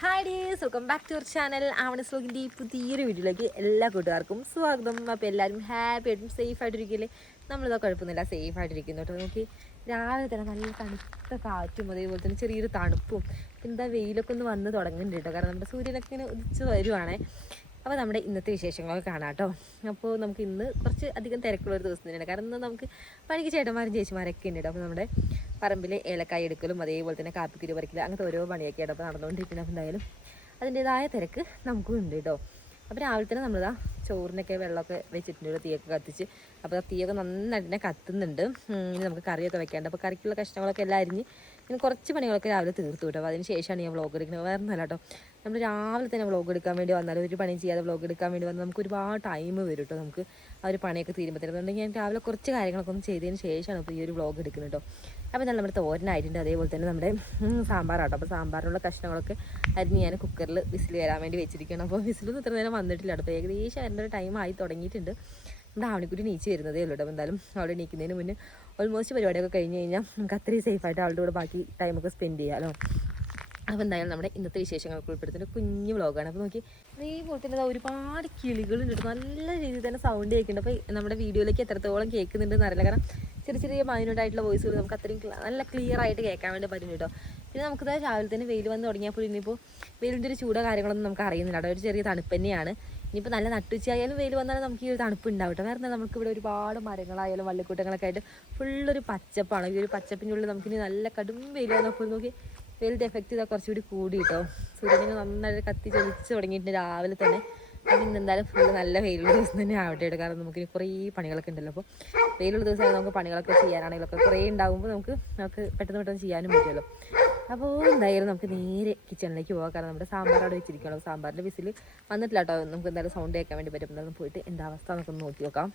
Hi ഡീസ്, welcome back to our channel. ആവണസ് വ്ലോഗിൻ്റെ ഈ പുതിയൊരു വീഡിയോയിലേക്ക് എല്ലാ കൂട്ടുകാർക്കും സ്വാഗതം. അപ്പോൾ എല്ലാവരും ഹാപ്പി ആയിട്ടും സേഫ് ആയിട്ടിരിക്കില്ലേ? നമ്മളിതൊക്കെ കുഴപ്പമൊന്നുമില്ല, സേഫ് ആയിട്ടിരിക്കുന്നു കേട്ടോ. നമുക്ക് രാവിലെ തന്നെ നല്ല തണുത്ത കാറ്റും അതേപോലെ തന്നെ ചെറിയൊരു തണുപ്പും എന്താ വെയിലൊക്കെ ഒന്ന് വന്ന് തുടങ്ങുന്നുണ്ട് കേട്ടോ. കാരണം നമ്മുടെ സൂര്യനൊക്കെ ഇങ്ങനെ ഉദിച്ച് വരുവാണേ. അപ്പോൾ നമ്മുടെ ഇന്നത്തെ വിശേഷങ്ങളൊക്കെ കാണാം കേട്ടോ. അപ്പോൾ നമുക്ക് ഇന്ന് കുറച്ച് അധികം തിരക്കുള്ളൊരു ദിവസം തന്നെയാണ്. കാരണം ഇന്ന് നമുക്ക് പണിക്ക് ചേട്ടന്മാരും ചേച്ചിമാരൊക്കെ ഉണ്ട് കേട്ടോ. അപ്പോൾ നമ്മുടെ പറമ്പിൽ ഏലക്കായ എടുക്കലും അതേപോലെ തന്നെ കാപ്പിക്കുരു പറിക്കലും അങ്ങനത്തെ ഓരോ പണിയൊക്കെ ആയിട്ട് അപ്പോൾ നടന്നുകൊണ്ടിരിക്കുന്നത്. അപ്പോൾ എന്തായാലും അതിൻ്റേതായ തിരക്ക് നമുക്കും ഉണ്ട് കേട്ടോ. അപ്പോൾ രാവിലെ തന്നെ നമ്മളിതാ ചോറിനൊക്കെ വെള്ളമൊക്കെ വെച്ചിട്ടുണ്ട്, തീയൊക്കെ കത്തിച്ച്. അപ്പോൾ ആ തീയൊക്കെ നന്നായിട്ട് തന്നെ കത്തുന്നുണ്ട്. ഇനി നമുക്ക് കറിയൊക്കെ വെക്കാണ്ട്. അപ്പോൾ കറിക്കുള്ള കഷ്ണങ്ങളൊക്കെ എല്ലാം അരിഞ്ഞ് ഇനി കുറച്ച് പണികളൊക്കെ രാവിലെ തീർത്തു കിട്ടും. അപ്പോൾ അതിന് ശേഷമാണ് ഞാൻ വ്ളോഗ് എടുക്കുന്നത്. വേറെ ഒന്നല്ല കേട്ടോ, നമ്മൾ രാവിലെ തന്നെ വ്ളോഗ് എടുക്കാൻ വേണ്ടി വന്നാൽ ഒരു പണിയും ചെയ്യാതെ വ്ളോഗ് എടുക്കാൻ വേണ്ടി വന്നാൽ നമുക്ക് ഒരുപാട് ടൈം വരും കേട്ടോ. നമുക്ക് ആ ഒരു പണിയൊക്കെ തീരുമ്പോഴത്തേനും അതുകൊണ്ട് ഞാൻ രാവിലെ കുറച്ച് കാര്യങ്ങളൊക്കെ ഒന്ന് ചെയ്തതിന് ശേഷമാണ് ഇപ്പോൾ ഈ ഒരു വ്ളോഗ് എടുക്കുന്നത് കേട്ടോ. അപ്പോൾ നല്ല നമ്മുടെ തോരനായിട്ടുണ്ട്, അതേപോലെ തന്നെ നമ്മുടെ സാമ്പാറാട്ടോ. അപ്പോൾ സാമ്പാറിനുള്ള കഷ്ണങ്ങളൊക്കെ അരിഞ്ഞ് ഞാൻ കുക്കറിൽ വിസിൽ വരാൻ വേണ്ടി വെച്ചിരിക്കണം. അപ്പോൾ വിസിലൊന്നും ഇത്ര നേരം വന്നിട്ടില്ല. അപ്പോൾ ഏകദേശം എൻ്റെ ഒരു ടൈം ആയി തുടങ്ങിയിട്ടുണ്ട്. നമ്മുടെ ആവണിക്കുട്ടി നീച്ച് വരുന്നതേ ഉള്ളൂ. അപ്പോൾ എന്തായാലും അവിടെ നീക്കുന്നതിന് മുന്നേ ഓൾമോസ്റ്റ് പരിപാടിയൊക്കെ കഴിഞ്ഞ് കഴിഞ്ഞാൽ നമുക്ക് അത്രയും സേഫായിട്ട് അവളുടെ കൂടെ ബാക്കി ടൈമൊക്കെ സ്പെൻഡ് ചെയ്യാമല്ലോ. അപ്പോൾ എന്തായാലും നമ്മുടെ ഇന്നത്തെ വിശേഷങ്ങൾക്ക് ഉൾപ്പെടുത്തുന്ന കുഞ്ഞു വ്ളോഗാണ്. അപ്പോൾ നോക്കി അതേപോലെ തന്നെ ഒരുപാട് കിളികളുണ്ട്, നല്ല രീതിയിൽ തന്നെ സൗണ്ട് കേൾക്കുന്നുണ്ട്. അപ്പോൾ നമ്മുടെ വീഡിയോയിലേക്ക് എത്രത്തോളം കേൾക്കുന്നുണ്ടെന്ന് അറിയില്ല, കാരണം ചെറിയ ചെറിയ മൈന്യൂട്ടായിട്ടുള്ള വോയിസുകൾ നമുക്ക് അത്രയും നല്ല ക്ലിയർ ആയിട്ട് കേൾക്കാൻ വേണ്ടി പറ്റും കേട്ടോ. പിന്നെ നമുക്കിത് രാവിലെ തന്നെ വെയിൽ വന്ന് തുടങ്ങിയപ്പോൾ ഇനിയിപ്പോൾ വെയിലിൻ്റെ ഒരു ചൂടോ കാര്യങ്ങളൊന്നും നമുക്ക് അറിയുന്നില്ല കേട്ടോ. ഒരു ചെറിയ തണുപ്പ് തന്നെയാണ്. ഇനിയിപ്പോൾ നല്ല നട്ടുച്ചയായാലും വെയിൽ വന്നാലും നമുക്ക് ഈ ഒരു തണുപ്പ് ഉണ്ടാവും കേട്ടോ. കാരണം നമുക്കിവിടെ ഒരുപാട് മരങ്ങളായാലും വള്ളിക്കൂട്ടങ്ങളൊക്കെ ആയിട്ട് ഫുള്ളൊരു പച്ചപ്പാണ്. ഈ ഒരു പച്ചപ്പിൻ്റെ ഉള്ളിൽ നമുക്കിനി നല്ല കടും വെയിൽ വന്നപ്പോൾ നോക്കി വെയിലിൻ്റെ എഫക്റ്റ് ചെയ്താൽ കുറച്ചുകൂടി കൂടി കേട്ടോ. സൂര്യനെ നന്നായിട്ട് കത്തി ചൊലിച്ച് തുടങ്ങിയിട്ടുണ്ട് രാവിലെ തന്നെ. അപ്പം ഇന്ന് എന്തായാലും ഫുള്ള് നല്ല വെയിലുള്ള ദിവസം തന്നെ ആവട്ടെ കേട്ടോ. കാരണം നമുക്കിനി കുറേ പണികളൊക്കെ ഉണ്ടല്ലോ. അപ്പോൾ വെയിലുള്ള ദിവസമായി നമുക്ക് പണികളൊക്കെ ചെയ്യാനാണെങ്കിലൊക്കെ കുറേ ഉണ്ടാകുമ്പോൾ നമുക്ക് പെട്ടെന്ന് പെട്ടെന്ന് ചെയ്യാനും പറ്റുമല്ലോ. അപ്പോൾ എന്തായാലും നമുക്ക് നേരെ കിച്ചണിലേക്ക് പോകാം. കാരണം നമ്മുടെ സാമ്പാർ അവിടെ വെച്ചിരിക്കണം. സാമ്പാറിൻ്റെ വിസിൽ വന്നിട്ടില്ല കേട്ടോ. നമുക്ക് എന്തായാലും സൗണ്ട് കേൾക്കാൻ വേണ്ടി പറ്റും. എന്തായാലും പോയിട്ട് എന്താ അവസ്ഥ നമുക്കൊന്ന് നോക്കി നോക്കാം.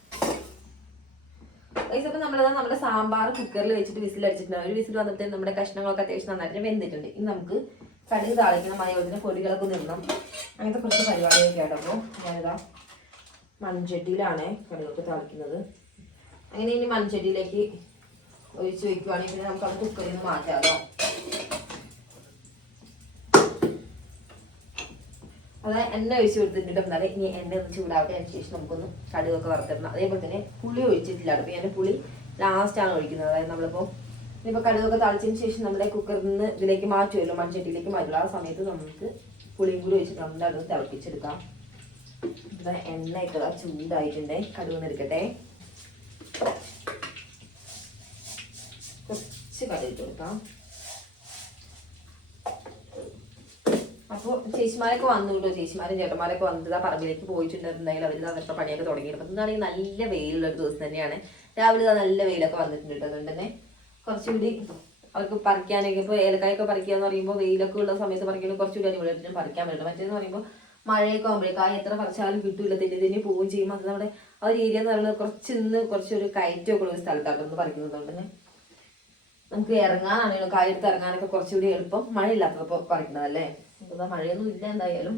അപ്പോൾ നമ്മുടെ സാമ്പാർ കുക്കറിൽ വെച്ചിട്ട് വിസിൽ അടിച്ചിട്ടുണ്ട്. ഒരു വിസിൽ വന്നിട്ട് നമ്മുടെ കഷ്ണങ്ങളൊക്കെ അത്യാവശ്യം നന്നായിട്ട് വെന്തിട്ടുണ്ട്. ഇനി നമുക്ക് കടുക് താളിക്കണം, അതേപോലെ പൊടികളൊക്കെ നിരണം, അങ്ങനത്തെ കുറച്ച് പരിപാടിയൊക്കെ ആയിട്ട്. അപ്പോൾ ഞാനിതാ മൺചട്ടിയിലാണ് കടുകൊക്കെ താളിക്കുന്നത്. അങ്ങനെ ഇനി മൺചട്ടിയിലേക്ക് ഒഴിച്ച് വയ്ക്കുവാണെങ്കിൽ പിന്നെ നമുക്ക് അത് കുക്കറിൽ നിന്ന് മാറ്റാമല്ലോ. അതായത് എണ്ണ ഒഴിച്ച് കൊടുത്തിട്ട് എന്നാലും ഇനി എണ്ണ ഒന്ന് ചൂടാവട്ടെ. അതിന് ശേഷം നമുക്കൊന്ന് കടുകൊക്കെ വറുത്തിടണം. അതേപോലെ തന്നെ പുളി ഒഴിച്ചിട്ടില്ല. അപ്പോൾ ഞാൻ പുളി ലാസ്റ്റാണ് ഒഴിക്കുന്നത്. അതായത് നമ്മളിപ്പോൾ ഇനിയിപ്പോൾ കടുകൊക്കെ തളിച്ചതിന് ശേഷം നമ്മുടെ കുക്കറിൽ നിന്ന് ഇതിലേക്ക് മാറ്റുമല്ലോ, മൺചട്ടിയിലേക്ക് മാറ്റുമല്ലോ. ആ സമയത്ത് നമുക്ക് പുളിയും കൂടി ഒഴിച്ചിട്ട് നന്നായിട്ട് തിളപ്പിച്ചെടുക്കാം. ഇവിടെ എണ്ണ ഇട്ടതാ ചൂടായിട്ടുണ്ടേ. കടുക് എടുക്കട്ടെ. കുറച്ച് കടുക് ഇട്ട് കൊടുക്കാം. അപ്പോൾ ചേച്ചിമാരൊക്കെ വന്നു കേട്ടോ. ചേച്ചിമാരും ചേട്ടന്മാരൊക്കെ വന്നിട്ട് പറമ്പിലേക്ക് പോയിട്ടുണ്ടായിരുന്നെങ്കിൽ അവർ അവരുടെ പണിയൊക്കെ തുടങ്ങിയിട്ട്. എന്താണെങ്കിൽ നല്ല വെയിലുള്ളൊരു ദിവസം തന്നെയാണ്. രാവിലെ നല്ല വെയിലൊക്കെ വന്നിട്ടുണ്ട് കേട്ടോ. അതുകൊണ്ട് തന്നെ കുറച്ചുകൂടി അവർക്ക് പറിക്കാനൊക്കെ ഇപ്പോൾ ഏലക്കായൊക്കെ പറിക്കുക എന്ന് പറയുമ്പോൾ വെയിലൊക്കെ ഉള്ള സമയത്ത് പറിക്കണമെങ്കിൽ കുറച്ചുകൂടി അടിപൊളിയായിട്ട് പറിക്കാൻ പറ്റും. മറ്റേന്ന് പറയുമ്പോൾ മഴയൊക്കെ ആകുമ്പോഴേ കായ എത്ര പറിച്ചാലും കിട്ടൂല, തെന്നി പോവുകയും ചെയ്യുമ്പോൾ അത് നമ്മുടെ ആ ഒരു ഏരിയ എന്ന് പറയുന്നത് കുറച്ചൊരു കയറ്റമൊക്കെ ഉള്ള ഒരു സ്ഥലത്താട്ടൊന്ന് പറിക്കുന്നത്. കൊണ്ട് തന്നെ നമുക്ക് ഇറങ്ങാനാണെങ്കിലും കായെടുത്ത് ഇറങ്ങാനൊക്കെ കുറച്ചുകൂടി എളുപ്പം മഴയില്ലാത്തപ്പോൾ പറിക്കുന്നതല്ലേ. അപ്പോൾ മഴയൊന്നും ഇല്ല. എന്തായാലും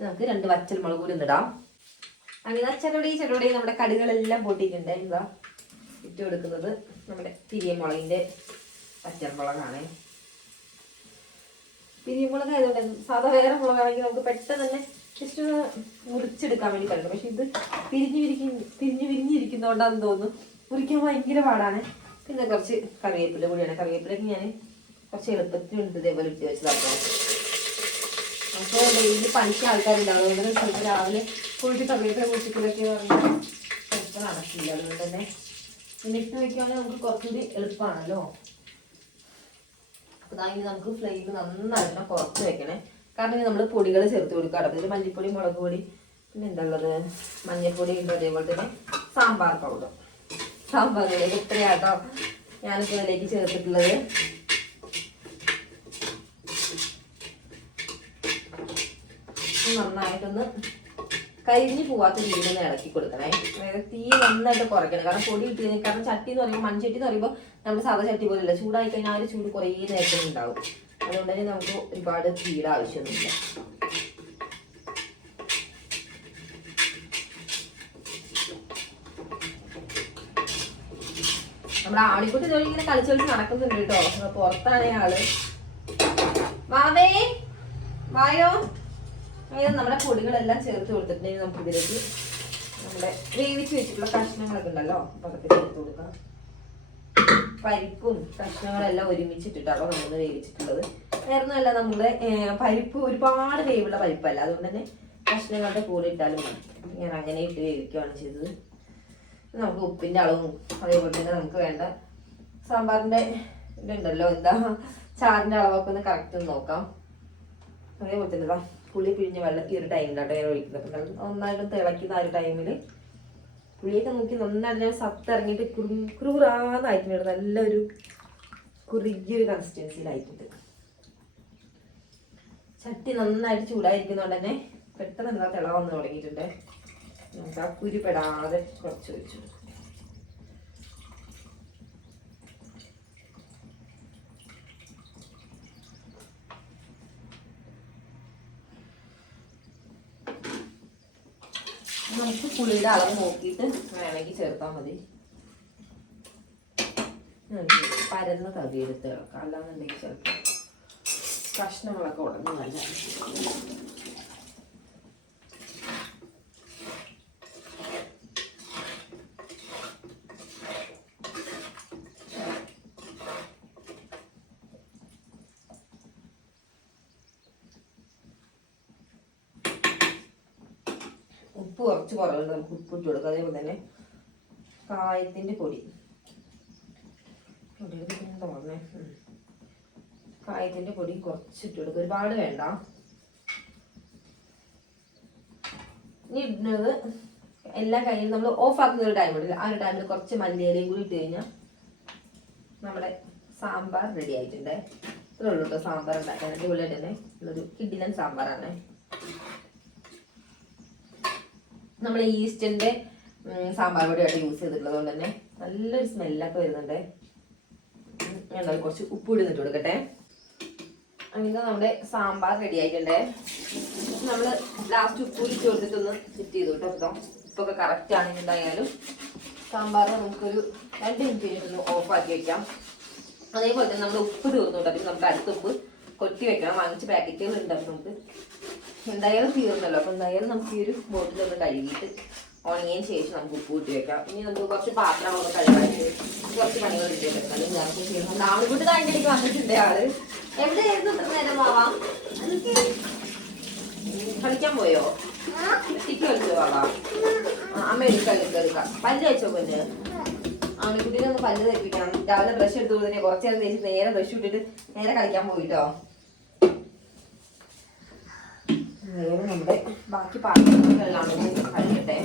നമുക്ക് 2 വറ്റൽ മുളക് കൂടി ഇടാം. അങ്ങനെ ചെറുപടി നമ്മുടെ കടുകളെല്ലാം പൊട്ടിയിട്ടുണ്ട്. എന്താ ഇട്ട് കൊടുക്കുന്നത് നമ്മുടെ പിരിയമുളകിൻ്റെ പച്ചമുളകാണ്. പിരിയമുളക് ആയതുകൊണ്ട് സാധാ വേറെ മുളകാണെങ്കിൽ നമുക്ക് പെട്ടെന്ന് തന്നെ ജസ്റ്റ് ഒന്ന് മുറിച്ചെടുക്കാൻ വേണ്ടി പറ്റും. പക്ഷെ ഇത് വിരിഞ്ഞിരിക്കുന്നതുകൊണ്ടാണെന്ന് തോന്നുന്നു മുറിക്കാൻ ഭയങ്കര പാടാണ്. പിന്നെ കുറച്ച് കറിവേപ്പില കൂടിയാണ്. കറിവേപ്പിലൊക്കെ ഞാൻ കുറച്ച് എളുപ്പത്തിൽ ഉണ്ട് ഇതേപോലെ ഇട്ട് വെച്ചതാക്കാം. അപ്പോൾ ഡെയിലി പണിക്ക് ആൾക്കാരുണ്ടാവും. അതുകൊണ്ട് ചിലപ്പോൾ രാവിലെ പോയിട്ട് കറിവേപ്പില കുറിച്ചിട്ടൊക്കെ പറയുമ്പോൾ ചിലപ്പോൾ നടക്കില്ല. അതുകൊണ്ട് തന്നെ പിന്നെ ഇട്ട് വയ്ക്കുകയാണെങ്കിൽ നമുക്ക് കുറച്ചുകൂടി എളുപ്പമാണല്ലോ. അപ്പോൾ ഇനി നമുക്ക് ഫ്ലെയിം നന്നായിട്ട് കുറച്ച് വെക്കണേ. കാരണം ഇനി നമ്മൾ പൊടികൾ ചേർത്ത് കൊടുക്കാം. അതിൽ മല്ലിപ്പൊടി, മുളക് പൊടി, പിന്നെ എന്താ ഉള്ളത്, മഞ്ഞൾപ്പൊടി ഉണ്ട്, അതേപോലെ തന്നെ സാമ്പാർ പൗഡർ. സാമ്പാർ പൊടി എത്രയാട്ടോ ഞാനിപ്പോൾ ഇതിലേക്ക് ചേർത്തിട്ടുള്ളത്. നന്നായിട്ടൊന്ന് കരിഞ്ഞു പോവാത്ത രീതിയിൽ ഒന്ന് ഇളക്കി കൊടുക്കണേ. അതായത് തീ നന്നായിട്ട് കുറയ്ക്കണം. കാരണം പൊടി ഇട്ട് കഴിഞ്ഞാൽ, കാരണം ചട്ടി എന്ന് പറയുമ്പോൾ മൺചട്ടി എന്ന് പറയുമ്പോൾ നമ്മുടെ സാധാ ചട്ടി പോലെയല്ല, ചൂടായി കഴിഞ്ഞാൽ ആ ഒരു ചൂട് കുറേ നേരത്തെ ഉണ്ടാവും. അതുകൊണ്ട് തന്നെ നമുക്ക് ഒരുപാട് തീയുടെ ആവശ്യമൊന്നുമില്ല. നമ്മുടെ ആണിക്കുട്ടി ഇങ്ങനെ കളിച്ച് നടക്കുന്നുണ്ട് കേട്ടോ. പുറത്താണ് ആള്. വാവേ വായോ അങ്ങനെ നമ്മുടെ പൊടികളെല്ലാം ചേർത്ത് കൊടുത്തിട്ടുണ്ടെങ്കിൽ നമുക്ക് ഇതിലേക്ക് നമ്മുടെ വേവിച്ച് വെച്ചിട്ടുള്ള കഷ്ണങ്ങളൊക്കെ ഉണ്ടല്ലോ അപ്പൊ അതൊക്കെ ചേർത്ത് കൊടുക്കാം. പരിപ്പും കഷ്ണങ്ങളെല്ലാം ഒരുമിച്ചിട്ടിട്ടാണോ നമ്മൾ വേവിച്ചിട്ടുള്ളത്. വേറൊന്നുമല്ല, നമ്മുടെ പരിപ്പ് ഒരുപാട് വേവുള്ള പരിപ്പല്ല, അതുകൊണ്ട് തന്നെ കഷ്ണങ്ങളുടെ കൂടെ ഇട്ടാലും മതി. ഞാൻ അങ്ങനെ ഇട്ട് വേവിക്കുകയാണ് ചെയ്തത്. നമുക്ക് ഉപ്പിന്റെ അളവും അതേപോലെ തന്നെ നമുക്ക് വേണ്ട സാമ്പാറിന്റെ ഇതുണ്ടല്ലോ എന്താ ചാറിന്റെ അളവൊക്കെ ഒന്ന് കറക്റ്റ് നോക്കാം. അതേപോലെ തന്നെ പുളി പിഴിഞ്ഞ വെള്ളം ഈ ഒരു ടൈമിലാട്ടോ ഞാൻ ഒഴിക്കുന്നത്. നന്നായിട്ട് തിളയ്ക്കുന്ന ആ ഒരു ടൈമിൽ പുളിയൊക്കെ നോക്കി നന്നായിട്ട് ഞാൻ സത്തിറങ്ങിയിട്ട് കുറുകുറാന്നായിട്ടുണ്ട്. നല്ലൊരു കുറുകിയൊരു കൺസിസ്റ്റൻസിയിലായിട്ടുണ്ട്. ചട്ടി നന്നായിട്ട് ചൂടായിരിക്കുന്നതുകൊണ്ട് തന്നെ പെട്ടെന്ന് എന്താ തിള വന്ന് തുടങ്ങിയിട്ടുണ്ട്. നമുക്ക് ആ കുരു പെടാതെ കുറച്ച് ഒഴിച്ചു. നമുക്ക് പുളിയുടെ അളവ് നോക്കിയിട്ട് വേണമെങ്കിൽ ചേർത്താൽ മതി. പരന്ന തവി എടുത്ത് കിടക്കാം, അല്ലാന്നുണ്ടെങ്കിൽ ചിലപ്പോൾ കഷ്ണങ്ങളൊക്കെ ഉടഞ്ഞു നല്ല. ഉപ്പ് കുറച്ച് കുറവുണ്ട്, നമുക്ക് ഉപ്പ് ഇട്ട് കൊടുക്കാം. അതേപോലെ തന്നെ കായത്തിന്റെ പൊടി തോന്നേ കായത്തിന്റെ പൊടി കുറച്ചിട്ട് കൊടുക്കുക, ഒരുപാട് വേണ്ട. ഇനി ഇടുന്നത് എല്ലാ കയ്യിലും നമ്മൾ ഓഫ് ആക്കുന്ന ഒരു ടൈം ഉണ്ടല്ലോ, ആ ഒരു ടൈമിൽ കുറച്ച് മല്ലിയിലയും കൂടി ഇട്ട് കഴിഞ്ഞാൽ നമ്മുടെ സാമ്പാർ റെഡി ആയിട്ടുണ്ട്. ഇത്രേ ഉള്ളൂ കേട്ടോ സാമ്പാർ ഉണ്ടാക്കാൻ. അടിപൊളിയായിട്ട് തന്നെ ഒരു കിഡിലൻ സാമ്പാറാണ്. നമ്മൾ ഈസ്റ്റിന്റെ സാമ്പാർ പൊടിയായിട്ട് യൂസ് ചെയ്തിട്ടുള്ളത് കൊണ്ട് തന്നെ നല്ലൊരു സ്മെല്ലൊക്കെ വരുന്നുണ്ട്. കുറച്ച് ഉപ്പ് ഇട്ട് കൊടുക്കട്ടെ. അങ്ങനെ നമ്മുടെ സാമ്പാർ റെഡി ആയിട്ടുണ്ട്. നമ്മൾ ലാസ്റ്റ് ഉപ്പ് ഇട്ട് കൊടുത്തിട്ടൊന്ന് സെറ്റ് ചെയ്തു കേട്ടോ. ഉപ്പൊക്കെ കറക്റ്റ് ആണെങ്കിൽ എന്തായാലും സാമ്പാർ നമുക്കൊരു 2 മിനിറ്റ് കഴിഞ്ഞിട്ടൊന്ന് ഓഫാക്കി വെക്കാം. അതേപോലെ തന്നെ നമ്മൾ ഉപ്പ് തീർന്നു കേട്ടോ. പിന്നെ നമുക്ക് അടുത്ത ഉപ്പ് കൊട്ടി വെക്കണം. വാങ്ങിച്ച പാക്കറ്റുകൾ ഉണ്ടാവും. നമുക്ക് എന്തായാലും തീർന്നല്ലോ. അപ്പൊ എന്തായാലും നമുക്ക് ഈ ഒരു ബോട്ടിലൊന്ന് കഴുകിയിട്ട് ഉണങ്ങിയതിന് ശേഷം നമുക്ക് ഉപ്പ് കൂട്ടി വെക്കാം. ഇനി നമുക്ക് കുറച്ച് പാത്രങ്ങളൊക്കെ കഴുകാനായിട്ട് കുറച്ച് പണികൾ ഇട്ടേക്കുന്നത് ഞങ്ങൾക്ക് ചെയ്യുന്നുണ്ട്. ആളുകൂട്ട് കഴിഞ്ഞിടയ്ക്ക് വന്നിട്ടുണ്ട് ആള്. എവിടെയായിരുന്നു ഇത്ര നേരം വാവാ? കളിക്കാൻ പോയോ? ടിക്ക് കളിച്ചോ വാവാ? അമ്മ എടുക്കാം. പല്ല് വെച്ചോ പൊന്ന്? ആൺകുട്ടീനെ ഒന്ന് പല്ല് തെറ്റിക്കണം. രാവിലെ ബ്രഷ് എടുത്ത് കൊടുത്തിട്ട് കുറച്ച് നേരം തേച്ച് നേരെ ബ്രഷ് ഇട്ടിട്ട് നേരെ കളിക്കാൻ പോയിട്ടോ. നമ്മുടെ ബാക്കി പാത്രങ്ങളെല്ലാം കഴിയട്ടെ.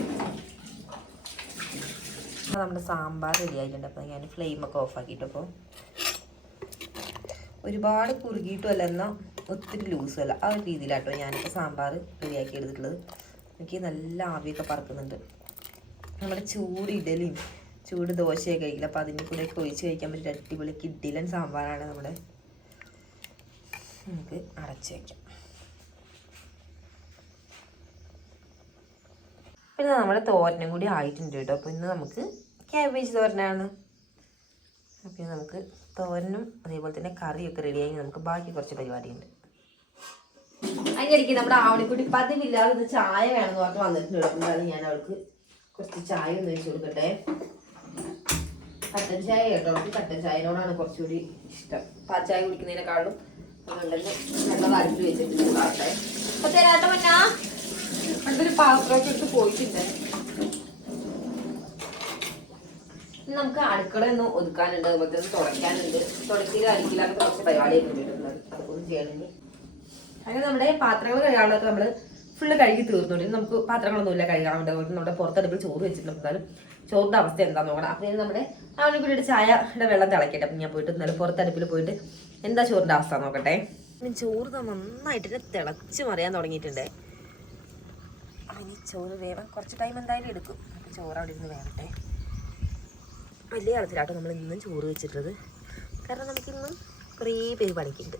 നമ്മുടെ സാമ്പാർ റെഡി ആയിട്ടുണ്ട്. അപ്പോൾ ഞാൻ ഫ്ലെയിമൊക്കെ ഓഫ് ആക്കിയിട്ടപ്പോൾ ഒരുപാട് കുറുകിയിട്ടും അല്ല, എന്നാൽ ഒത്തിരി ലൂസും അല്ല, ആ ഒരു രീതിയിലാട്ടോ ഞാനിപ്പോൾ സാമ്പാർ റെഡിയാക്കി എടുത്തിട്ടുള്ളത്. എനിക്ക് നല്ല ആവിയൊക്കെ പറക്കുന്നുണ്ട്. നമ്മുടെ ചൂട് ഇഡലിയും ചൂട് ദോശയൊക്കെ കഴിക്കില്ല, അപ്പോൾ അതിൻ്റെ കൂടെയൊക്കെ ഒഴിച്ച് കഴിക്കാൻ പറ്റിയ അടിപൊളി കിഡിലൻ സാമ്പാറാണ് നമ്മുടെ. നമുക്ക് അടച്ച് വയ്ക്കാം. പിന്നെ നമ്മുടെ തോരനും കൂടി ആയിട്ടുണ്ട് കേട്ടോ. അപ്പോൾ ഇന്ന് നമുക്ക് ക്യാബേജ് തോരനാണ്. അപ്പോൾ നമുക്ക് തോരനും അതേപോലെ തന്നെ കറിയൊക്കെ റെഡിയായി നമുക്ക് ബാക്കി കുറച്ച് പരിപാടിയുണ്ട്. അതിനിടയ്ക്ക് നമ്മുടെ ആവണിക്കുട്ടി പതിവില്ലാതെ ചായ വേണമെന്ന് പറഞ്ഞ് വന്നിട്ടുണ്ട്. അപ്പോൾ ഞാൻ അവൾക്ക് കുറച്ച് ചായ ഒന്ന് വെച്ച് കൊടുക്കട്ടെ. കട്ടൻ ചായ കേട്ടോ, അവൾക്ക് കട്ടൻ ചായനോടാണ് കുറച്ചുകൂടി ഇഷ്ടം പാച്ചായ കുടിക്കുന്നതിനെക്കാളും. അതുകൊണ്ട് നല്ല വാരിട്ട് വെച്ചിട്ട് ചൂടാട്ടെ. അപ്പോൾ തരാട്ടോ മുന്നാ. അടുത്തൊരു പാത്രമൊക്കെ എടുത്ത് പോയിട്ടുണ്ട്. നമുക്ക് അടുക്കള ഒന്ന് ഒതുക്കാനുണ്ട്, അതുപോലെ തന്നെ തുടയ്ക്കാനുണ്ട്. തുടക്കിയിൽ അടിക്കില്ലാത്ത കുറച്ച് പരിപാടിയൊക്കെ കിട്ടുന്നത്, അതൊന്നും ചെയ്യണമെങ്കിൽ. അങ്ങനെ നമ്മുടെ പാത്രങ്ങൾ കഴുകാനുള്ളതൊക്കെ നമ്മൾ ഫുള്ള് കഴുകി തീർന്നുണ്ട്. നമുക്ക് പാത്രങ്ങളൊന്നുമില്ല കഴുകാറുണ്ട്. അതുപോലെ നമ്മുടെ പുറത്തടുപ്പിൽ ചോറ് വെച്ചിട്ടുണ്ട്. എന്നാലും ചോറിൻ്റെ അവസ്ഥ എന്താണെന്ന് നോക്കണം. അപ്പോൾ നമ്മുടെ അവനെ കൂടിയിട്ട് ചായയുടെ വെള്ളം തിളക്കട്ടെ. അപ്പം ഞാൻ പോയിട്ട് എന്നാലും പുറത്തടുപ്പിൽ പോയിട്ട് എന്താ ചോറിൻ്റെ അവസ്ഥ നോക്കട്ടെ. ചോറ് നന്നായിട്ട് തിളച്ച് മറിയാൻ തുടങ്ങിയിട്ടുണ്ട്. ഇനി ചോറ് വേവാൻ കുറച്ച് ടൈം എന്തായാലും എടുക്കും. അപ്പോൾ ചോറ് അവിടെ ഇരുന്ന് വേവട്ടെ. വലിയ കാലത്തിലാട്ടോ നമ്മൾ ഇന്നും ചോറ് വെച്ചിട്ടുള്ളത്. കാരണം നമുക്കിന്നും കുറേ പേര് പണിക്കുണ്ട്.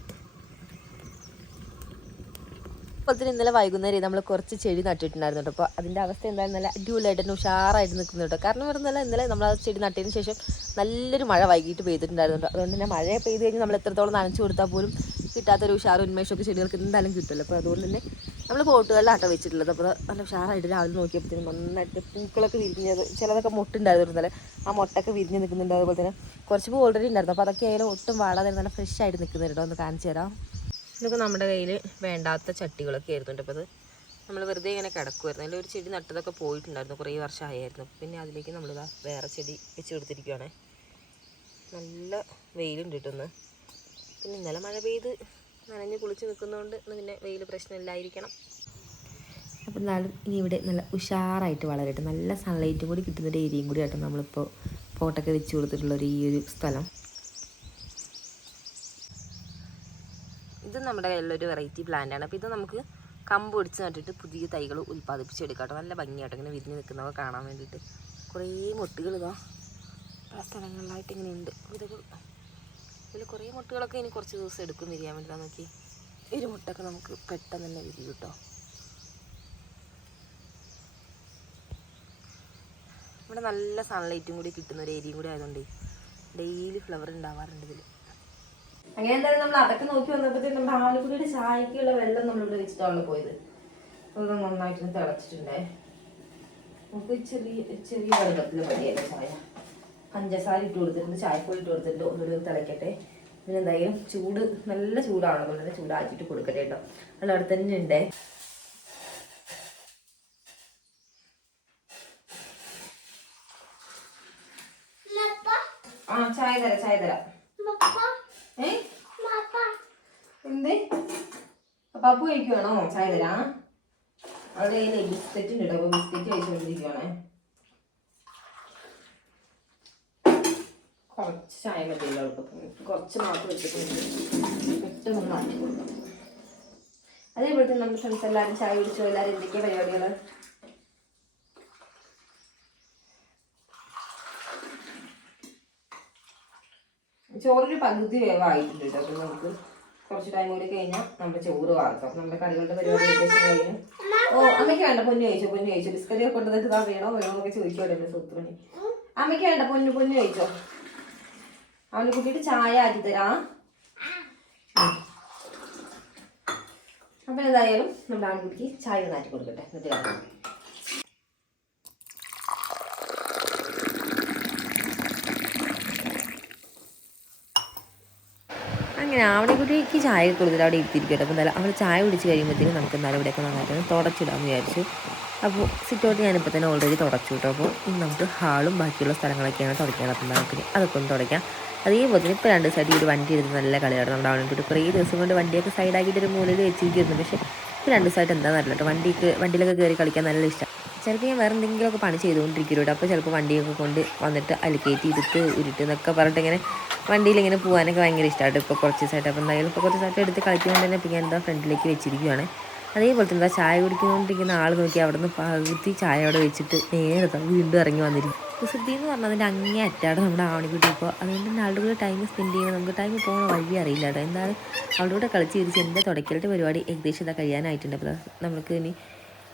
അതുപോലെ തന്നെ ഇന്നലെ വൈകുന്നേരം നമ്മൾ കുറച്ച് ചെടി നട്ടിട്ടുണ്ടായിരുന്നു കേട്ടോ. അപ്പോൾ അതിൻ്റെ അവസ്ഥ എന്തായാലും നല്ല അടിപൊളിയായിട്ട് തന്നെ ഉഷാറായിട്ട് നിൽക്കുന്നു കേട്ടോ. കാരണം വരുന്നല്ല, ഇന്നലെ നമ്മൾ ആ ചെടി നട്ടതിന് ശേഷം നല്ലൊരു മഴ വൈകിട്ട് പെയ്തിട്ടുണ്ടായിരുന്നു കേട്ടോ. അതുകൊണ്ട് തന്നെ മഴ പെയ്ത് കഴിഞ്ഞ് നമ്മൾ എത്രത്തോളം നനച്ചു കൊടുത്താൽ പോലും കിട്ടാത്തൊരു ഉഷാറും ഉന്മേഷമൊക്കെ ചെടികൾക്ക് എന്തായാലും കിട്ടുമല്ലോ. അപ്പോൾ അതുകൊണ്ട് തന്നെ നമ്മൾ പോട്ടുകളിലാട്ടോ വെച്ചിട്ടുള്ളത്. അപ്പോൾ നല്ല ഉഷാറായിട്ട് രാവിലെ നോക്കിയപ്പോഴത്തേനും നന്നായിട്ട് പൂക്കളൊക്കെ വിരിഞ്ഞത്, ചിലതൊക്കെ മൊട്ടുണ്ടായിരുന്നു ഇന്നലെ, ആ മൊട്ടൊക്കെ വിരിഞ്ഞ് നിൽക്കുന്നുണ്ട്. അതുപോലെ തന്നെ കുറച്ച് പൂ ഓൾറെഡി ഉണ്ടായിരുന്നു. അപ്പോൾ അതൊക്കെ ആയാലും ഒട്ടും വാടാതെ നല്ല ഫ്രഷ് ആയിട്ട് നിൽക്കുന്നുണ്ട്. ഒന്ന് കാണിച്ചു തരാം. ഇതൊക്കെ നമ്മുടെ കയ്യിൽ വേണ്ടാത്ത ചട്ടികളൊക്കെ ആയിരുന്നുണ്ട്. അപ്പോൾ അത് നമ്മൾ വെറുതെ ഇങ്ങനെ കിടക്കുമായിരുന്നു. അതിൽ ഒരു ചെടി നട്ടതൊക്കെ പോയിട്ടുണ്ടായിരുന്നു, കുറേ വർഷമായിരുന്നു. പിന്നെ അതിലേക്ക് നമ്മളിതാ വേറെ ചെടി വെച്ച് കൊടുത്തിരിക്കുകയാണ്. നല്ല വെയിലുണ്ട് കിട്ടുന്നു. പിന്നെ ഇന്നലെ മഴ പെയ്ത് നനഞ്ഞ് കുളിച്ച് നിൽക്കുന്നതുകൊണ്ട് പിന്നെ വെയിൽ പ്രശ്നമില്ലായിരിക്കണം. അപ്പം എന്നാലും ഇനി ഇവിടെ നല്ല ഉഷാറായിട്ട് വളരട്ടെ. നല്ല സൺലൈറ്റും കൂടി കിട്ടുന്നൊരു ഏരിയയും കൂടി ആയിട്ട് നമ്മളിപ്പോൾ പോട്ടൊക്കെ വെച്ച് കൊടുത്തിട്ടുള്ളൊരു ഈ ഒരു സ്ഥലം. ഇത് നമ്മുടെ കയ്യിലൊരു വെറൈറ്റി പ്ലാന്റാണ്. അപ്പോൾ ഇത് നമുക്ക് കമ്പ് ഒടിച്ച് നട്ടിട്ട് പുതിയ തൈകൾ ഉൽപ്പാദിപ്പിച്ചെടുക്കാം കേട്ടോ. നല്ല ഭംഗിയായിട്ട് ഇങ്ങനെ വിരിഞ്ഞ് നിൽക്കുന്നവ കാണാൻ വേണ്ടിയിട്ട്. കുറേ മുട്ടുകൾ ഇതാ പല സ്ഥലങ്ങളിലായിട്ട് ഇങ്ങനെ ഉണ്ട്. ഇതിൽ കുറേ മുട്ടുകളൊക്കെ ഇനി കുറച്ച് ദിവസം എടുക്കും വിരിയാൻ വേണ്ടിയിട്ട്. നോക്കി ഒരു മുട്ടൊക്കെ നമുക്ക് പെട്ടെന്ന് തന്നെ വിരിയും കേട്ടോ. ഇവിടെ നല്ല സൺലൈറ്റും കൂടി കിട്ടുന്ന ഒരു ഏരിയയും കൂടി ആയതുകൊണ്ട് ഡെയിലി ഫ്ലവർ ഉണ്ടാവാറുണ്ട് ഇതിൽ. അങ്ങനെ എന്തായാലും നമ്മൾ അതൊക്കെ നോക്കി വന്നപ്പോഴത്തേക്കും നമ്മുടെ ആലുകുടിയുടെ ചായക്കുള്ള വെള്ളം നമ്മളിവിടെ വെച്ചിട്ടാണല്ലോ പോയത്. അത് നന്നായിട്ട് തിളച്ചിട്ടുണ്ടേ. നമുക്ക് ചെറിയ വെള്ളത്തിൽ മതിയല്ലേ ചായ. പഞ്ചസാര ഇട്ട് കൊടുത്തിട്ടുണ്ട്, ചായപ്പൊടി ഇട്ട് കൊടുത്തിട്ടുണ്ട്. ഒന്നുകൂടി ഒന്ന് തിളയ്ക്കട്ടെ. പിന്നെ എന്തായാലും ചൂട് നല്ല ചൂടാണ്, അതുകൊണ്ട് തന്നെ ചൂടാക്കിയിട്ട് കൊടുക്കട്ടെ കേട്ടോ. അത് അവിടെ തന്നെ ഉണ്ടേ. ആ ചായ തരാം. എന്തേ പപ്പു കഴിക്കുവാണോ? ചായ തരാം. അവിടെ ബിസ്ക്കറ്റ് ഉണ്ട് കേട്ടോ. അപ്പൊ ബിസ്ക്കറ്റ് കഴിച്ചുകൊണ്ടിരിക്കുവാണേ. കുറച്ച് ചായ മതിയല്ലോ അവൾക്ക്, കുറച്ച് മാത്രം വെച്ചിട്ടുണ്ട്. പെട്ടെന്ന് മാറ്റി കൊടുക്കാം. അതേപോലെ തന്നെ നമ്മുടെ ഫ്രണ്ട്സ് എല്ലാവരും ചായ കുടിച്ചോ? എല്ലാവരും എന്തൊക്കെയാ പരിപാടികൾ? ചോറൊരു പകുതി വേവായിട്ടുണ്ട് കേട്ടോ. അപ്പം നമുക്ക് കുറച്ച് ടൈം കൂടി കഴിഞ്ഞാൽ നമ്മുടെ ചോറ് വാർക്കാം. നമ്മുടെ കറികളുടെ പരിപാടി ഏകദേശം കഴിഞ്ഞു. ഓ അമ്മയ്ക്ക് വേണ്ട, പൊന്നു കഴിച്ചോ. ബിസ്ക്കറ്റ് കൊണ്ടുവന്നിട്ട് ഇതാ വേണോ എന്നൊക്കെ ചോദിക്കോടെ എൻ്റെ സുത്തുമണി. അമ്മയ്ക്ക് വേണ്ട, പൊന്നു കഴിച്ചോ. അവന് കൂട്ടിയിട്ട് ചായ ആക്കി തരാം. അപ്പം എന്തായാലും നമ്മുടെ ആൺകുട്ടിക്ക് ചായ നാട്ടി കൊടുക്കട്ടെ. എന്നിട്ട് കാണാം. അങ്ങനെ ആവണക്കുട്ടിക്ക് ചായ കൊടുത്തിട്ട് അവിടെ ഇരുത്തിയിരിക്കട്ടെ. അപ്പോൾ എന്തായാലും അവൾ ചായ കുടിച്ച് കഴിയുമ്പോഴത്തേക്കും നമുക്ക് എന്തായാലും ഇവിടെയൊക്കെ നന്നായിട്ട് തുടച്ചിടാമെന്ന് വിചാരിച്ചു. അപ്പോൾ സിറ്റൗട്ട് ഞാനിപ്പോൾ തന്നെ ഓൾറെഡി തുടച്ചു കേട്ടോ. അപ്പോൾ ഇനി നമുക്ക് ഹാളും ബാക്കിയുള്ള സ്ഥലങ്ങളൊക്കെയാണ് തുടയ്ക്കാനുള്ളത്. അപ്പം നമുക്ക് അതൊക്കെ ഒന്ന് തുടയ്ക്കാം. അതേപോലെ തന്നെ ഇപ്പോൾ 2 ദിവസമായിട്ട് ഈ ഒരു വണ്ടി എടുത്ത് നല്ല കളിയാണ്. നമ്മുടെ ആവണക്കുട്ടി കുറേ ദിവസം കൊണ്ട് വണ്ടിയൊക്കെ സൈഡാക്കിയിട്ട് ഒരു മൂലയിൽ വെച്ചിരിക്കുന്നു. പക്ഷേ ഇപ്പോൾ 2 ദിവസമായിട്ട് എന്താണെന്നറിയില്ല കേട്ടോ. വണ്ടിയിലൊക്കെ കയറി കളിക്കാൻ നല്ല ഇഷ്ടം. ചിലപ്പോൾ ഞാൻ വേറെ എന്തെങ്കിലുമൊക്കെ പണി ചെയ്തുകൊണ്ടിരിക്കുന്നുണ്ട്. അപ്പോൾ ചിലപ്പോൾ വണ്ടിയൊക്കെ കൊണ്ട് വന്നിട്ട് അലക്കേറ്റി ഉരുട്ട് എന്നൊക്കെ പറഞ്ഞിട്ട് ഇങ്ങനെ വണ്ടിയിലിങ്ങനെ പോകാനൊക്കെ ഭയങ്കര ഇഷ്ടമായിട്ട് ഇപ്പോൾ കുറച്ച് ദിവസമായിട്ട്. അപ്പോൾ എന്തായാലും ഇപ്പോൾ കുറച്ച് ദിവസമായിട്ട് എടുത്ത് കളിച്ചുകൊണ്ട് തന്നെ ഇപ്പോൾ ഞാൻ എന്താ ഫ്രണ്ടിലേക്ക് വെച്ചിരിക്കുകയാണ്. അതേപോലെ തന്നെ ചായ കുടിക്കുന്നുകൊണ്ടിരിക്കുന്ന ആൾ നോക്കി അവിടെ നിന്ന് പകുതി ചായ അവിടെ വെച്ചിട്ട് നേരെ വീണ്ടും ഇറങ്ങി വന്നിരിക്കും. കുസൃതി എന്ന് പറഞ്ഞാൽ അതിൻ്റെ അങ്ങേ അറ്റാണ് നമ്മുടെ ആവണിക്കുട്ടി. ഇപ്പോൾ അതുകൊണ്ട് തന്നെ ആളുടെ കൂടെ ടൈം സ്പെൻഡ് ചെയ്യുമ്പോൾ നമുക്ക് ടൈം പോകുന്ന വഴി അറിയില്ല കേട്ടോ. എന്തായാലും അവളുടെ കൂടെ കളിച്ച് തിരിച്ച് എൻ്റെ തുടക്കലിൻ്റെ പരിപാടി ഏകദേശം ഇതാ കഴിയാനായിട്ടുണ്ട്. അപ്പോൾ നമുക്ക് ഇനി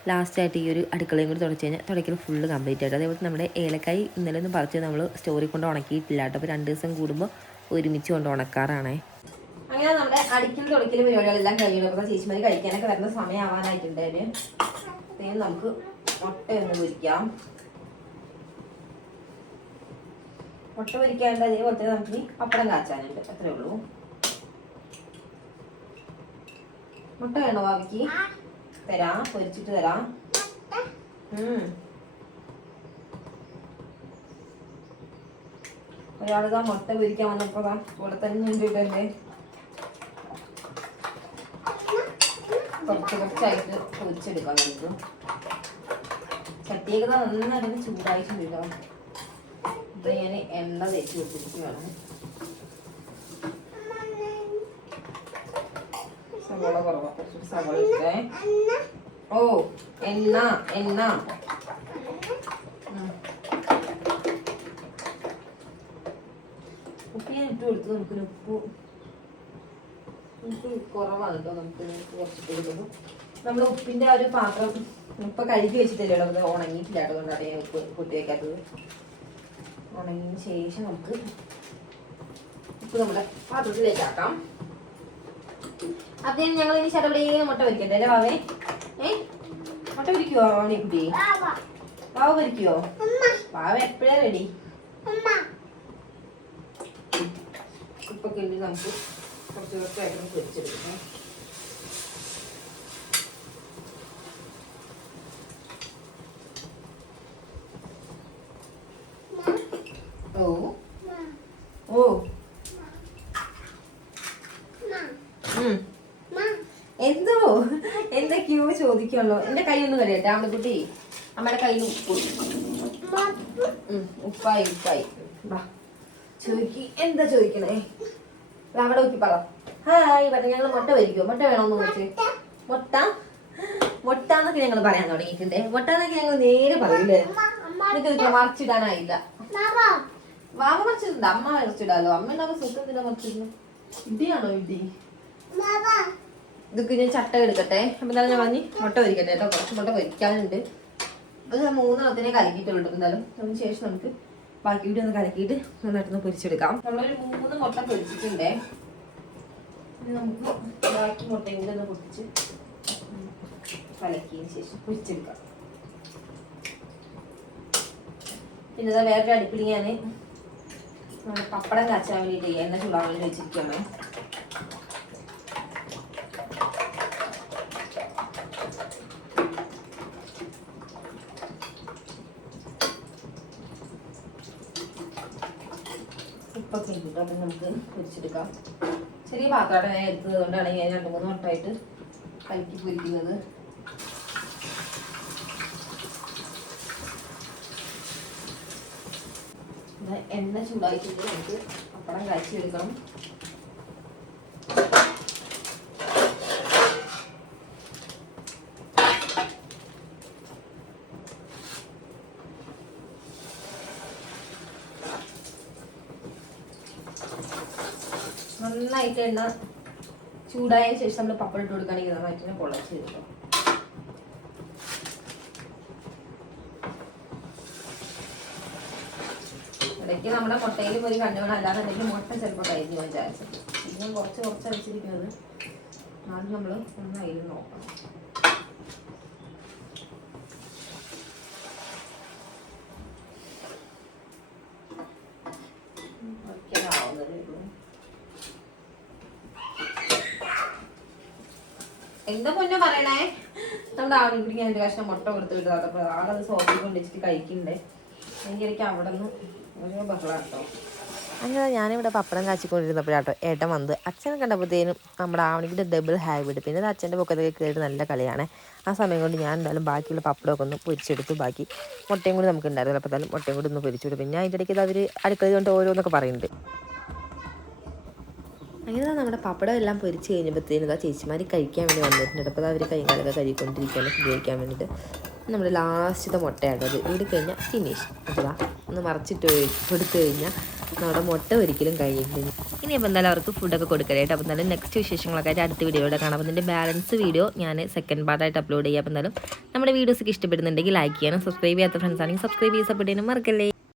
ലാസ്റ്റായിട്ട് ഈ ഒരു അടുക്കളയും കൂടി തുടച്ച് കഴിഞ്ഞാൽ തുടക്കൽ ഫുള്ള് കംപ്ലീറ്റ് ആയിട്ട്. അതേപോലെ നമ്മുടെ ഏലക്കായി ഇന്നലെ ഒന്നും പറിച്ച് നമ്മൾ സ്റ്റോറിൽ കൊണ്ട് ഉണക്കിയിട്ടില്ല കേട്ടോ. അപ്പോൾ 2 ദിവസം കൂടുമ്പോൾ ഒരുമിച്ച് കൊണ്ട് ഉണക്കാറാണേ. അങ്ങനെ നമ്മുടെ അടിക്കൽ തുടക്കൽ പരിപാടികളെല്ലാം കഴിയണം. അപ്പോൾ ചേച്ചിമാർ കഴിക്കാനൊക്കെ വരുന്ന സമയമാവാനായിട്ടുണ്ട്. അതിന് നമുക്ക് മുട്ടയൊന്ന് പൊരിക്കാം. മുട്ട പൊരിക്കാണ്ട് അതേപോലെ തന്നെ നമുക്ക് പപ്പടം കാച്ചാനുണ്ട്. അത്രേ ഉള്ളൂ. മുട്ട വേണോ ഭാവിക്ക്? തരാം, പൊരിച്ചിട്ട് തരാം. ഒരാളിതാ മുട്ട പൊരിക്കാൻ വന്നപ്പോ ഇവിടെ തന്നെ ഉണ്ട് ഇട്ടല്ലേ. കുറച്ചായിട്ട് പൊരിച്ചെടുക്കാം നമുക്ക്. ചട്ടിയൊക്കെ നന്നായിട്ട് ചൂടായിട്ടുണ്ട് കേട്ടോ. ഇത് ഞാൻ എണ്ണ തേച്ച് വെച്ചിരിക്കുകയാണ്. സവോള കുറവാ, കുറച്ചുകൂടി സവോള ഇട്ടേ. ഓ എണ്ണ ഉപ്പ് ഞാൻ ഇട്ട് കൊടുത്തു. നമുക്കൊരു ഉപ്പ് കുറവാണ് കേട്ടോ. നമുക്ക് കുറച്ചിട്ട് കൊടുക്കുന്നു. നമ്മൾ ഉപ്പിൻ്റെ ഒരു പാത്രം ഇപ്പം കഴുകി വെച്ചിട്ടില്ലേ, അത് ഉണങ്ങിയിട്ടില്ല. അതുകൊണ്ടാണ് ഞാൻ ഉപ്പ് കൂട്ടി വയ്ക്കാത്തത്. ഉണങ്ങിയതിന് ശേഷം നമുക്ക് ഉപ്പ് നമ്മുടെ പാത്രത്തിലേക്കാക്കാം. അപ്പത്തേനും ഞങ്ങൾ ഇനി ചടപടേ മുട്ട പൊരിക്കട്ടെ അല്ലേ വാവേ? മുട്ട പൊരിക്കുവോ കുട്ടി? വാവ പൊരിക്കുവോ? വാവ എപ്പോഴാ റെഡി? ഇപ്പൊ കിണ്ടി നമുക്ക് കുറച്ച് കുറച്ചായിട്ട് പൊരിച്ചെടുക്കാം. ഓ ഓ എന്തോ എന്തൊക്കെയോ ചോദിക്കുള്ളൂ. എന്റെ കൈ ഒന്ന് കഴിയട്ടെ ആമക്കുട്ടി. അമ്മയുടെ കയ്യിൽ ഉപ്പായി വാ ചോദിക്കി. എന്താ ചോദിക്കണേ? അവിടെ നോക്കി പറ. ഹായ് പറഞ്ഞ ഞങ്ങൾ മുട്ട പൊരിക്കുമോ? മുട്ട വേണോന്ന് ചോദിച്ചേ. മുട്ട എന്നൊക്കെ ഞങ്ങൾ പറയാൻ തുടങ്ങിയിട്ടുണ്ട്. മുട്ട എന്നൊക്കെ ഞങ്ങൾ നേരെ പറയൂലേ. നിങ്ങൾക്ക് മറിച്ചിടാനായില്ല. വാവ മറിച്ചിട്ടുണ്ട്. അമ്മ മറിച്ചിടാലോ. അമ്മ ഉണ്ടാകും സുഖത്തിനെ മറിച്ചിരുന്നു. ഇടിയാണോ ഇടി? ഇതൊക്കെ ഞാൻ ചട്ട എടുക്കട്ടെ. അപ്പൊ എന്തായാലും ഞാൻ പറഞ്ഞ് മുട്ട പൊരിക്കട്ടെ കേട്ടോ. കുറച്ച് മുട്ട പൊരിക്കാനുണ്ട്. അത് ഞാൻ 3 എണ്ണത്തിനെ കലക്കിയിട്ടുള്ളൂ. എന്തായാലും അതിന് ശേഷം നമുക്ക് ബാക്കി കൂടി ഒന്ന് കലക്കിയിട്ട് നന്നായിട്ടൊന്ന് പൊരിച്ചെടുക്കാം. നമ്മളൊരു 3 മുട്ട പൊരിച്ചിട്ടുണ്ടേ. ഇനി നമുക്ക് ബാക്കി മുട്ടയും കൂടി ഒന്ന് പൊട്ടിച്ച് കലക്കിയതിന് ശേഷം പൊരിച്ചെടുക്കാം. പിന്നെ ഇതാ വേറൊരു അടുപ്പിൽ ഞാൻ പപ്പടം കാച്ചാൻ വേണ്ടിയിട്ട് എണ്ണ ചൂടാൻ വേണ്ടി വെച്ചിരിക്കുകയാണ്. ഉപ്പൊക്കെ ഇട്ടിട്ട് അപ്പം നമുക്ക് പൊരിച്ചെടുക്കാം. ചെറിയ പാത്രമായിട്ട് ഞാൻ എടുത്തത് കൊണ്ടാണ് ഞാൻ 2-3 വട്ടമായിട്ട് കലക്കി പൊരിക്കുന്നത്. എണ്ണ ചൂടാക്കിയിട്ട് നമുക്ക് പപ്പടം കാച്ചിയെടുക്കണം. നന്നായിട്ട് എണ്ണ ചൂടായതിനു ശേഷം നമ്മൾ പപ്പടം ഇട്ട് കൊടുക്കുകയാണെങ്കിൽ നന്നായിട്ട് പൊളച്ച് കിട്ടും. ഇടയ്ക്ക് നമ്മുടെ മുട്ടയിലും ഒരു കണ്ടുവേണം. അല്ലാന്നുണ്ടെങ്കിൽ മുട്ട ചിലപ്പോൾ കഴിഞ്ഞു വിചാരിച്ചത്. ഞാൻ കുറച്ച് അടിച്ചിരിക്കുന്നത്. ആദ്യം നമ്മൾ നന്നായി നോക്കണം. എന്താ പൊന്നെ പറയണേ? നമ്മുടെ ആവിടിക്ക് ഞാൻ 2 കഷ്ണം മുട്ട കൊടുത്ത് വിട്ടത്. അപ്പോൾ ആളത് സോപ്പിൽ കൊണ്ടിച്ചിട്ട് കഴിക്കണ്ടേ. എനിക്ക് അവിടെ നിന്ന് ഓരോ ബഹളം കേട്ടോ. അങ്ങനെ ഞാനിവിടെ പപ്പടം കാച്ചിക്കൊണ്ടിരുന്നപ്പോഴാട്ടോ ഏട്ടൻ വന്ന് അച്ഛനെ കണ്ടപ്പോഴത്തേനും നമ്മുടെ ആവണിക്കിൻ്റെ ഡബിൾ ഹാബിറ്റ്. പിന്നെ അത് അച്ഛൻ്റെ പൊക്കത്തൊക്കെ കയറി നല്ല കളിയാണ്. ആ സമയം കൊണ്ട് ഞാൻ എന്തായാലും ബാക്കിയുള്ള പപ്പടമൊക്കെ ഒന്ന് പൊരിച്ചെടുത്തു. ബാക്കി മുട്ടയും കൂടി നമുക്ക് ഉണ്ടായിരുന്നു. അപ്പോൾ എന്തായാലും മുട്ടയും കൂടി ഒന്ന് പൊരിച്ചെടുത്തു. പിന്നെ അതിൻ്റെ ഇടയ്ക്ക് അവർ അടുക്കള കൊണ്ട് ഓരോന്നൊക്കെ പറയുന്നുണ്ട്. അങ്ങനെ നമ്മുടെ പപ്പടം എല്ലാം പൊരിച്ച് കഴിഞ്ഞപ്പോഴത്തേനും ഇതാ ചേച്ചിമാർ കഴിക്കാൻ വേണ്ടി വന്നിട്ടുണ്ട്. അപ്പോൾ അവർ കൈകാലൊക്കെ കഴുകിക്കൊണ്ടിരിക്കുകയാണ് ഉപയോഗിക്കാൻ വേണ്ടിയിട്ട്. നമ്മുടെ ലാസ്റ്റത്തെ മുട്ടയാണ് അത് ഇട്ട് കഴിഞ്ഞാൽ ഫിനിഷ്. അപ്പോൾ ഒന്ന് മറിച്ചിട്ട് കൊടുത്തു കഴിഞ്ഞാൽ നമ്മുടെ മുട്ട ഒരിക്കലും കഴിയുന്നില്ല. ഇനി അപ്പോൾ എന്തായാലും അവർക്ക് ഫുഡൊക്കെ കൊടുക്കലായിട്ട്. അപ്പോൾ എന്തായാലും നെക്സ്റ്റ് വിശേഷങ്ങളൊക്കെ ആയിട്ട് അടുത്ത വീഡിയോയുടെ കാണാം. അപ്പോൾ ഇതിൻ്റെ ബാലൻസ് വീഡിയോ ഞാൻ സെക്കൻഡ് പാർട്ടായിട്ട് അപ്ലോഡ് ചെയ്യാം. അപ്പോൾ എന്തായാലും നമ്മുടെ വീഡിയോസൊക്കെ ഇഷ്ടപ്പെടുന്നുണ്ടെങ്കിൽ ലൈക്ക് ചെയ്യാനും സബ്സ്ക്രൈബ് ചെയ്യാത്ത ഫ്രണ്ട്സ് ആണെങ്കിൽ സബ്സ്ക്രൈബ് ചെയ്യാൻ സപ്പോർട്ട് ചെയ്യാനും മറക്കല്ലേ.